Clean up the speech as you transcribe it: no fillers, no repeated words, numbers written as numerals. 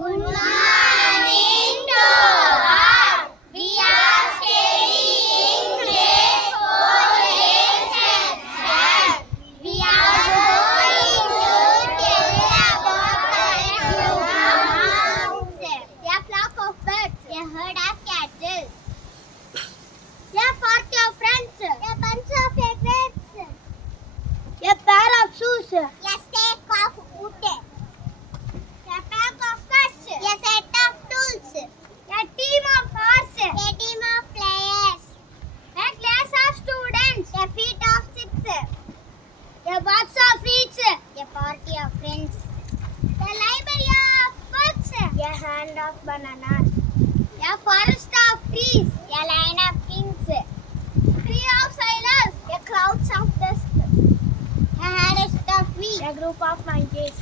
Good morning to all. We are studying grade 4 section. We are going to tell about correct nouns. A flock of birds. A herd of cattle. A party of friends. A bunch of grapes. A pair of shoes. A stack of wood. A pack of cuts. A set of tools. A team of horse. A team of players. A class of students. A fleet of ships. A box of reeds. A party of friends. A library of books. A hand of bananas. A forest of trees. A line of kings. Tree of sailors. A clouds of dust. A harvest of wheat. A group of monkeys.